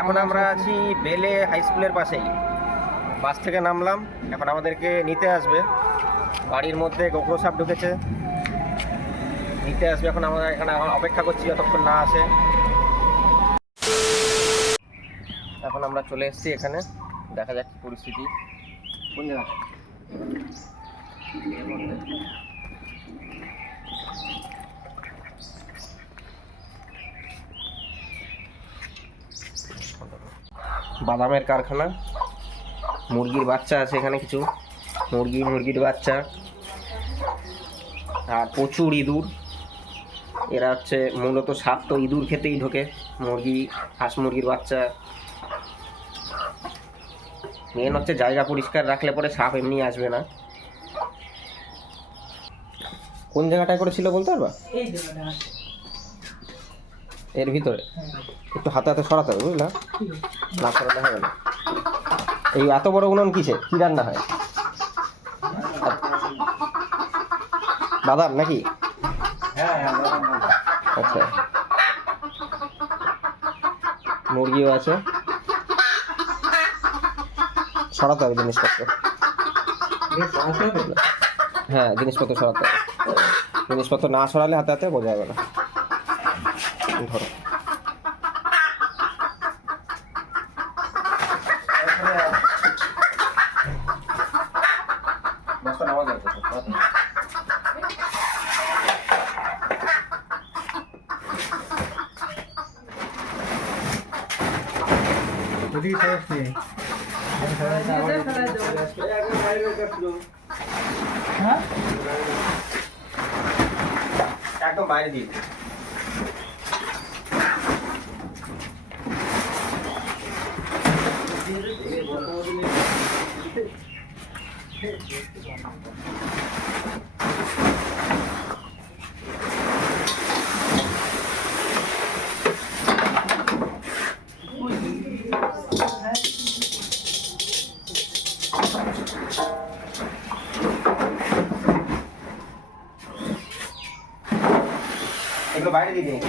এখন আমরা আছি বেলে হাই স্কুলের পাশেই। বাস থেকে নামলাম, এখন আমাদেরকে নিতে আসবে। বাড়ির মধ্যে গোখরো সাপ ঢুকেছে, নিতে আসবে। এখন আমরা এখানে অপেক্ষা করছি যতক্ষণ না আসে। এখন আমরা চলে এসেছি এখানে, দেখা যাক পরিস্থিতি কোন জায়গাটা। বাদামের কারখানা, মুরগির বাচ্চা আছে এখানে, কিছু মুরগির বাচ্চা, আর প্রচুর ইঁদুর। এরা হচ্ছে মূলত সাপ তো ইঁদুর খেতেই ঢোকে। হাঁস মুরগির বাচ্চা। মেন হচ্ছে জায়গা পরিষ্কার রাখলে পরে সাপ এমনি আসবে না। কোন জায়গাটায় করেছিল বলতে পারবা? এর ভিতরে একটু হাতে হাতে সরাতে হবে, বুঝলা? না সরাতে হবে না। এই এত বড় উনুন কিসে, কি রান্না হয়? বাদাম নাকি? আচ্ছা, মুরগিও আছে, সরাতে হবে জিনিসপত্র। হ্যাঁ, জিনিসপত্র সরাতে হবে। জিনিসপত্র না সরালে হাতে হাতে বোঝা যাবে না। ধরো, একদম বাইরে দিয়ে এগুলো বাইরে দিয়ে দিন।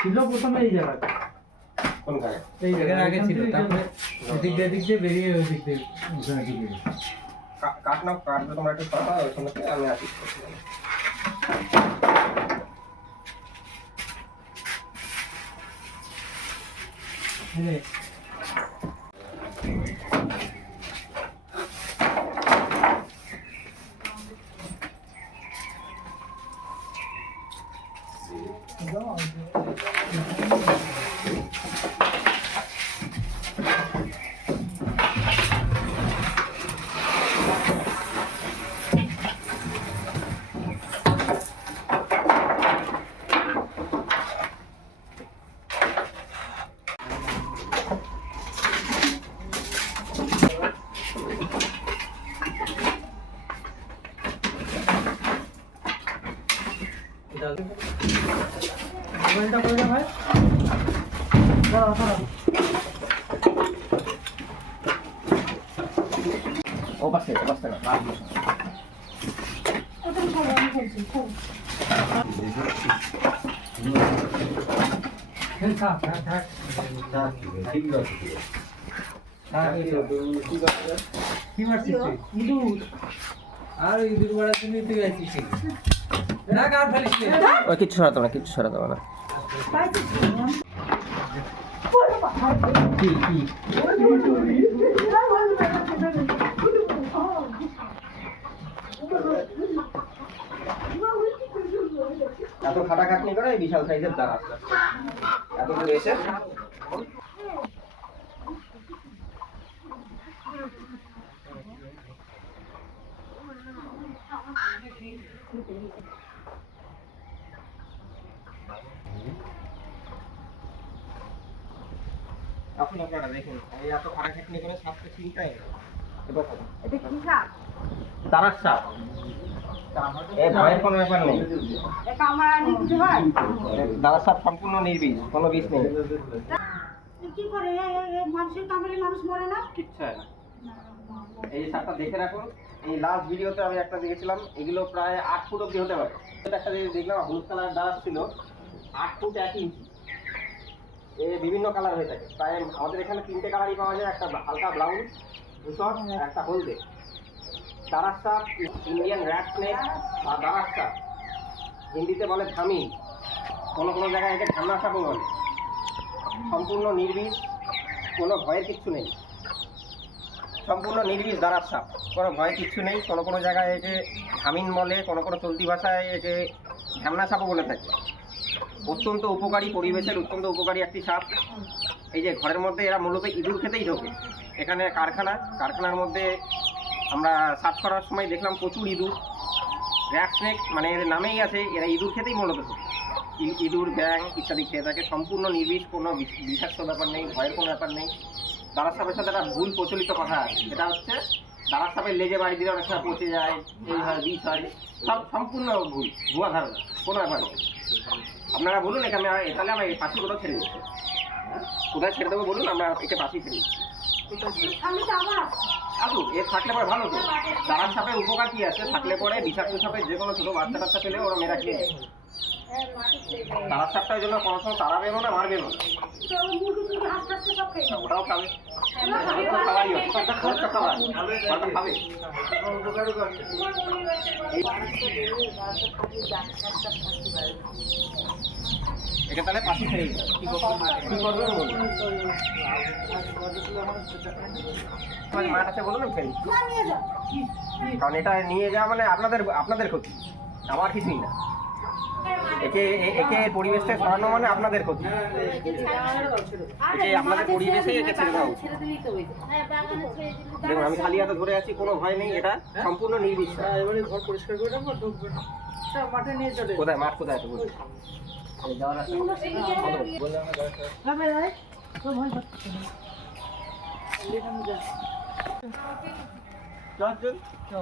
ছিল প্রথমে এই জায়গাটা, কোনখানে? এই জায়গায় আগে ছিল, তারপরে এদিক দিয়ে বেরিয়ে ওই দিক দিয়ে কাটবে তোমরা একটু সরাও, ওখানে আমি আসি। মোবাইলটা করে ভাই, দাঁড়াও দাঁড়াও, ও পাশে না আর দিও। হ্যাঁ থাক থাক থাক, ঠিক আছে। কি মারছিস তুই? ইঁদুর। আর ইঁদুর মারার জন্য তুই আসছিস না? কার ফেলিস না, ও কিচ্ছু সরাতে না, কিচ্ছু সরাতে না। কি এত খাটাখাটনি করে এই বিশাল সাইজের দাঁড়া এত দূর এসে এখন আপনারা দেখুন এই এত খাটাখাটনি করে সাপকে চিন্তাই এটা কি সাপ? দাঁড়ার সাপ এই ভয়ের কোনো ব্যাপার নেই। এটা আমার আনি কিছু হয়? দাঁড়ার সাপ সম্পূর্ণ নির্বিষ, কোনো বিষ নেই। কি করে মানুষের কামড়ে মানুষ মরে না? কিচ্ছু হয় না। এই সাপটা দেখে রাখুন। এই লাস্ট ভিডিওতে আমি একটা দেখেছিলাম, এগুলো প্রায় 8 ফুট অব্দি হতে পারে। একটা জিনিস দেখলাম, হলুদ কালার দাঁড়ার ছিল 8 ফুট 1 ইঞ্চি। এ বিভিন্ন কালার হয়ে থাকে। প্রায় আমাদের এখানে 3টে কালারই পাওয়া যায়, একটা হালকা ব্রাউন, ধূসর, একটা হলদে। দাঁড়ার সাপ, ইন্ডিয়ান র্যাট স্নেক আর দাঁড়ার সাপ, হিন্দিতে বলে ধামি, কোনো কোনো জায়গায় একে ধান্না সাপও বলে। সম্পূর্ণ নির্বিষ, কোনো ভয়ের কিচ্ছু নেই। সম্পূর্ণ নির্বিষ দাঁড়ার সাপ, কোনো ভয় কিচ্ছু নেই। কোনো কোনো জায়গায় একে ধামিন বলে, কোনো কোনো চলতি ভাষায় একে ঢ্যামনা সাপও বলে থাকে। অত্যন্ত উপকারী, পরিবেশের অত্যন্ত উপকারী একটি সাপ। এই যে ঘরের মধ্যে এরা মূলত ইঁদুর খেতেই ঢোকে। এখানে কারখানার মধ্যে আমরা সার্চ করার সময় দেখলাম প্রচুর ইঁদুর। র্যাট স্নেক মানে এর নামেই আছে, এরা ইঁদুর খেতেই মূলত ঢোকে। ইঁদুর, ব্যাং ইত্যাদি খেয়ে থাকে। সম্পূর্ণ নির্বিষ, কোনো বিষাক্ত ব্যাপার নেই, ভয়ের কোনো ব্যাপার নেই। দাঁড়ার সাপের সাথে একটা ভুল প্রচলিত কথা আছে, সেটা হচ্ছে দাঁড়ার সাপের লেজে বাড়ি দিলে অনেক সময় পচে যায়, এই হয়, বিষ হয়। সব সম্পূর্ণ ভুল, ভুয়া ধারণা, কোনো ব্যাপার নেই। আপনারা বলুন এখানে, তাহলে আমরা এই পাশে কোথাও ছেড়ে দিচ্ছি। কোথায় ছেড়ে দেবো বলুন, আমরা একে পাশেই ছেড়ে দিচ্ছি। আমি তো আবার আসুন, এর থাকলে পরে ভালো তো। দাঁড়ার সাপের উপকার কি আছে? থাকলে পরে বিষাক্ত সাপের যে কোনো ছোটো বাচ্চা টাচ্চা পেলে ওরা মেরা খেয়ে যায়। দাঁড়ার সাপটার জন্য কোনো সময় তাড়াবেও না, মারবেও না। মুরগি টুরগি হাঁস টাস সব খেয়ে নেয়। ওটাও খাবে, খাবারই হবে, ওটা খাবার, ওটা খাবে। একে তাহলে পাশে ছেড়ে দিতে হবে। কি করবেন বলুন, মাঠ আছে বলুন, আমি ছেড়ে দিচ্ছি। না, নিয়ে যাও। কারণ এটা নিয়ে যাওয়া মানে আপনাদের ক্ষতি, আমার কিছুই না। একে পরিবেশে সরানো মানে আপনাদের ক্ষতি। একে আপনাদের পরিবেশে একে ছেড়ে দেওয়া উচিত। দেখুন আমি খালি হাতে ধরে আছি, কোনো ভয় নেই। এটা সম্পূর্ণ নির্বিষ। এবারে ঘর পরিষ্কার করে রাখবো, ঢুকবে না। মাঠে নিয়ে চলে কোথায় মাঠ, কোথায় আছে বলুন। যাওয়ার রাস্তা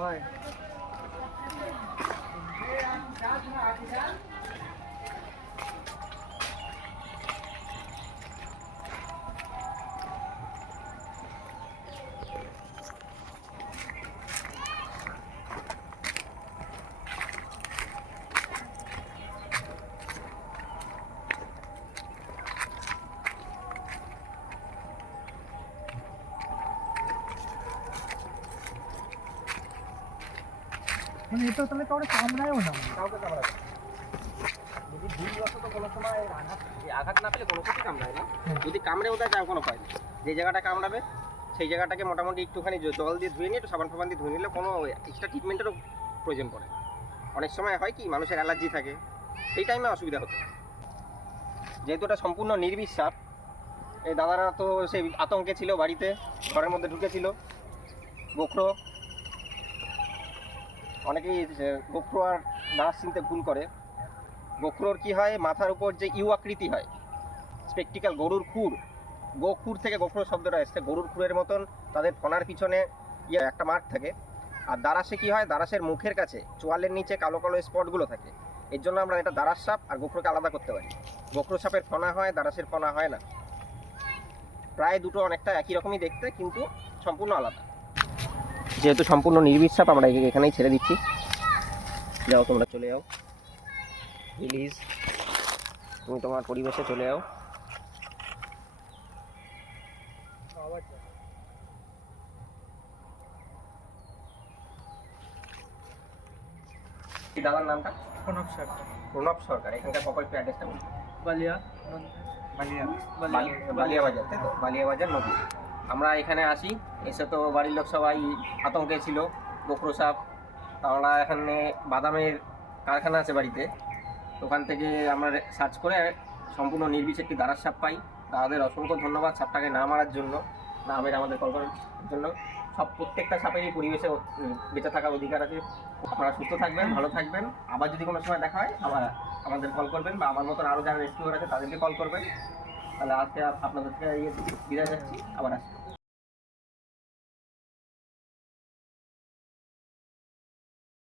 হয়। মানে এটা তাহলে কাউকে কামড়ায়ও না। কাউকে কামড়াবে না। যদি ভুলবশত কোনো সময় আঘাত না পেলে কোনো কিছু কামড়ায় না। যদি কামড়েও দেয় তাও কোনো ভয় নেই। যে জায়গাটা কামড়াবে সেই জায়গাটাকে মোটামুটি একটুখানি জল দিয়ে ধুয়ে নিয়ে, একটু সাবান ফাবান দিয়ে ধুয়ে নিলে কোনো এক্সট্রা ট্রিটমেন্টেরও প্রয়োজন পড়ে। অনেক সময় হয় কি মানুষের অ্যালার্জি থাকে, সেই টাইমে অসুবিধা হতো। যেহেতু এটা সম্পূর্ণ নির্বিষ সাপ, এই দাদারা তো সেই আতঙ্কে ছিল, বাড়িতে ঘরের মধ্যে ঢুকেছিল। গোখরো, অনেকেই গোখরো আর দাঁড়ার চিনতে ভুল করে। গোখরোর কি হয়, মাথার উপর যে ইউ আকৃতি হয়, স্পেকটিক্যাল, গরুর খুর, গোখুর থেকে গোখরো শব্দটা এসছে। গরুর খুরের মতন তাদের ফনার পিছনে একটা মার্ক থাকে। আর দারাসে কি হয়, দারাসের মুখের কাছে চোয়ালের নিচে কালো কালো স্পটগুলো থাকে। এর জন্য আমরা এটা দারাস সাপ আর গোখরোকে আলাদা করতে পারি। গোখরো সাপের ফনা হয়, দারাসের ফনা হয় না। প্রায় দুটো অনেকটা একই রকমই দেখতে, কিন্তু সম্পূর্ণ আলাদা। যেহেতু সম্পূর্ণ নির্বিষ সাপ, আমরা এখানেই ছেড়ে দিচ্ছি। যাও, তোমরা চলে যাও, প্লিজ তুমি তোমার পরিবেশে চলে যাও। কি দাদার নামটা? প্রণব সরকার। এখানকার প্রপার্টি অ্যাড্রেসটা বলুন। বালিয়া বাজার, তাই তো? বালিয়া বাজার নদী। আমরা এখানে আসি, এসে তো বাড়ির লোক সবাই আতঙ্কে ছিল, গোখরো সাপ। আমরা এখানে বাদামের কারখানা আছে বাড়িতে, ওখান থেকে আমরা সার্চ করে সম্পূর্ণ নির্বিষ একটি দাঁড়ার সাপ পাই। দাদাদের অসংখ্য ধন্যবাদ সাপটাকে না মারার জন্য, না মেরে আমাদের কল করার জন্য। প্রত্যেকটা সাপেরই পরিবেশে বেঁচে থাকার অধিকার আছে। আপনারা সুস্থ থাকবেন, ভালো থাকবেন। আবার যদি কোনো সময় দেখা হয় আবার আমাদের কল করবেন, বা আমার মতন আরও যারা রেস্কিউয়ার আছে তাদেরকে কল করবেন। তাহলে আজকে আপনাদের থেকে বিদায় যাচ্ছি, আবার আসছি।